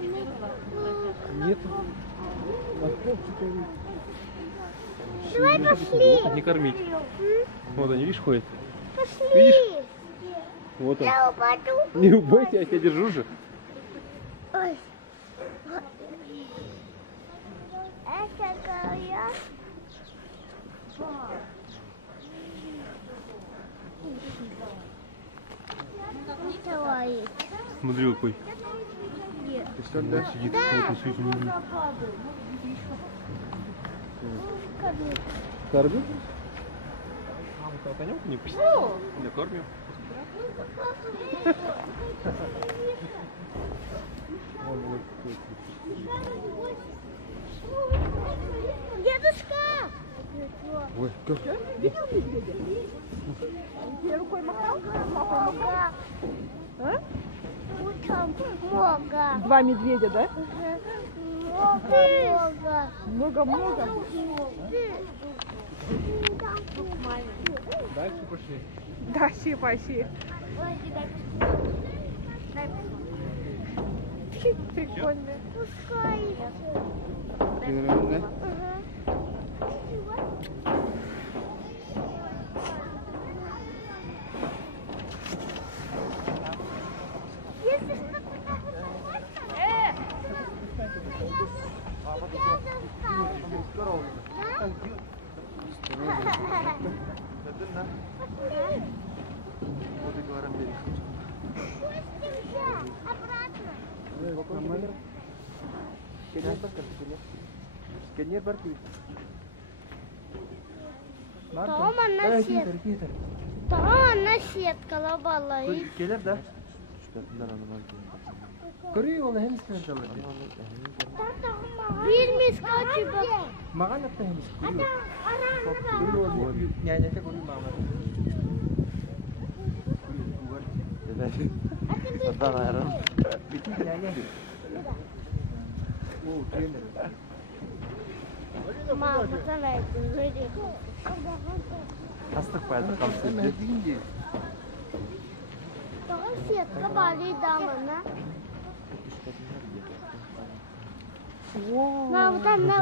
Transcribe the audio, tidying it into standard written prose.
Нет. Давай пошли. Не кормить. Вот они, видишь, ходят. Пошли. Видишь? Вот он. Я упаду. Не убойся, я тебя держу же. Ой. Это я. Давай. Смотри, какой. Нет. Он сидит, вот он сидит. Кормит? А мы толканем к ним? Да кормим. Дедушка! Ой, как? Видел медведя? Тебе рукой махал? Много. А? Утром много. 2 медведя, да? Много. Много-много. Дальше пошли. Дальше пошли. Прикольно. Пускай. Да? Если что-то обратно. Сканер барки. Тома на сетка. Тома на сетка лабалай. Келер да? Көрей оны хемис келер жалы. Bilmiz kaçı bak. Маған да хемис. Aranı var. Нянете көрей маған. Сатан айрым. Бити няня. О, тренер. Мама, давай, выйди. Астык пайда қалсы. Тома сетка бали дамына. Вау. Мама, там на